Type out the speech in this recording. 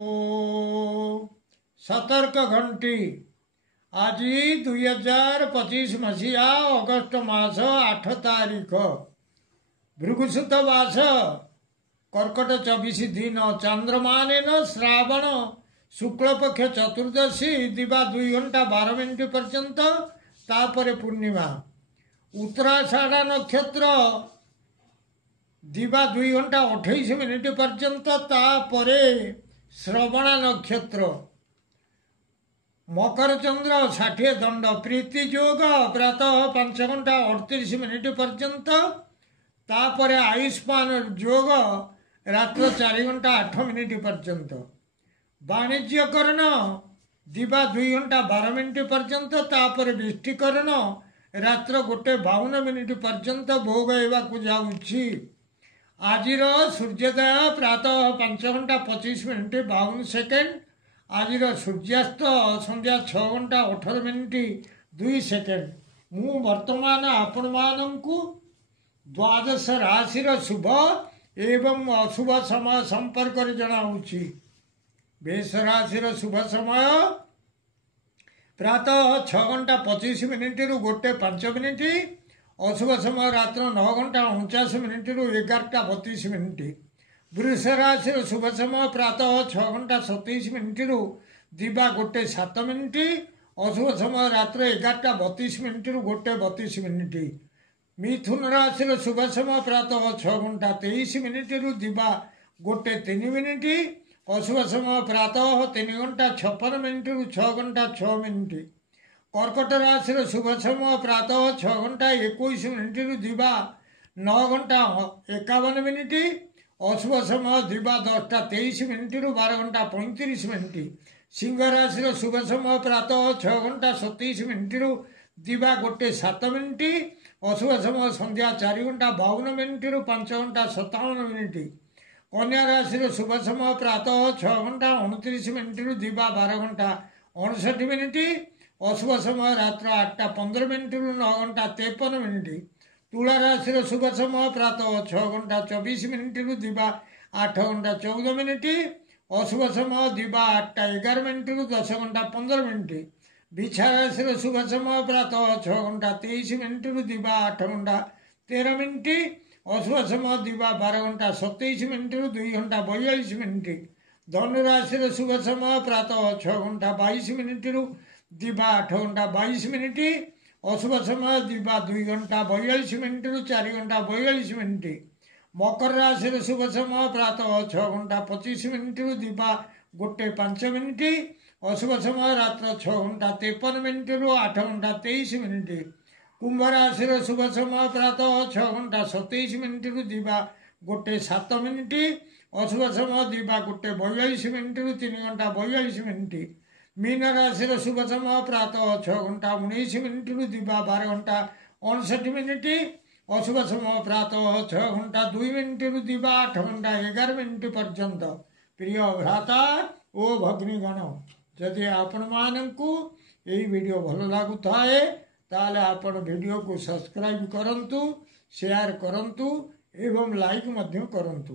ओ सतर्क घंटी आज 2025 मसीहा अगस्ट मास 8 तारीख भृगुसुत मास कर्कट 24 दिन चंद्रमान श्रावण शुक्ल पक्ष चतुर्दशी दिवा 2 घंटा 12 मिनिट पर्यंत तापर पूर्णिमा उत्तराषाढ़ नक्षत्र दिवा 2 घंटा 28 मिनिट पर्यंत तापर श्रवण नक्षत्र मकर चंद्र 60 दंड प्रीति योग प्रातः 5 घंटा 38 मिनिट पर्यंत तापर आयुष्मान योग रात्र 4 घंटा 8 मिनिट पर्यंत वाणिज्यकरण दिवा 2 घंटा 12 मिनिट पर्यंत तापर विष्टिकरण रात्र 1:52 मिनिट पर्यंत भोग हेबाकु जाउछि। आजिर सूर्योदय प्रातः 5 घंटा 25 मिनिट 52 सेकेंड आजिर सूर्यास्त संध्या 6 घंटा 18 मिनिट 2 सेकेंड। मु वर्तमान आपण मानंकु द्वादश राशि शुभ एवं अशुभ समय संपर्क जनाऊँगी। मेष राशि शुभ समय प्रातः 6 घंटा 25 मिनिट रु 1:05 मिनिट अशुभ समय रात्र 9 घंटा 49 मिनिट रु 11:32 मिनिट। वृष राशि शुभ समय प्रातः 6 घंटा 27 मिनिट रु दिवा 1:07 मिनिट अशुभ समय रात्र 11:32 मिनिट रु 1:32 मिनिट। मिथुन राशि शुभ समय प्रातः 6 घंटा 23 मिनिट रु दिवा 1:03 मिनिट अशुभ समय प्रातः 3 घंटा 56 मिनिट रु 6 घंटा 6 मिनिट। कर्कट राशि शुभ समय प्रातः 6 घंटा 21 मिनिट रु दिवा 9 घंटा 51 मिनिट अशुभ समय दिवा 10:23 मिनिट रु 12 घंटा 35 मिनिट। सिंह राशि शुभ समय प्रातः 6 घंटा 27 मिनिट रु दिवा 1:07 मिनिट अशुभ समय संध्या 4 घंटा 52 मिनिट रु 5 घंटा 57 मिनिट। कन्या राशि शुभ समय प्रातः 6 घंटा 29 मिनिट रु दिवा 12 घंटा 59 मिनिट अशुभ समय रात्र 8:15 मिनिट रु 9 घंटा 53 मिनिट। तुला राशि शुभ समय प्रातः 6 घंटा 24 मिनिट रु दिवा 8 घंटा 14 मिनिट अशुभ समय दिवा 8:11 मिनिट रु 10 घंटा 15 मिनिट। बिछा राशि शुभ समय प्रातः 6 घंटा 23 मिनिट रु दिवा 8 घंटा 13 मिनिट अशुभ समय दिवा 12 घंटा 27 मिनिट रु 2 घंटा 42 मिनिट। धनु राशि शुभ समय प्रातः 6 घंटा 22 मिनिट रु दिवा 8 घंटा 22 मिनिट अशुभ समय दिवा 2 घंटा 42 मिनिट रु 4 घंटा 42 मिनिट। मकर राशि शुभ समय प्रातः 6 घंटा 25 मिनिट रु दिवा 1:05 मिनिट अशुभ समय रात्र 6 घंटा 53 मिनिट रु 8 घंटा 23 मिनिट। कुंभ राशि शुभ समय प्रातः 6 घंटा 27 मिनिट रु दिवा 1:07 मिनिट अशुभ समय दिवा 1:42 मिनिट रु 3 घंटा 42 मिनिट। मीन राशि शुभ समय प्रातः 6 घंटा 19 मिनिट रु दिवा 12 घंटा 59 मिनिट अशुभ समय प्रातः 6 घंटा 2 मिनिट रु दिवा 8 घंटा 11 मिनिट पर्यंत। प्रिय भ्राता ओ भगिनीगण जदि आपण मानंकु एही वीडियो भल लागुथाए ताले आपण वीडियो को सब्सक्राइब करंतु शेयर करंतु एवं लाइक मध्य करंतु।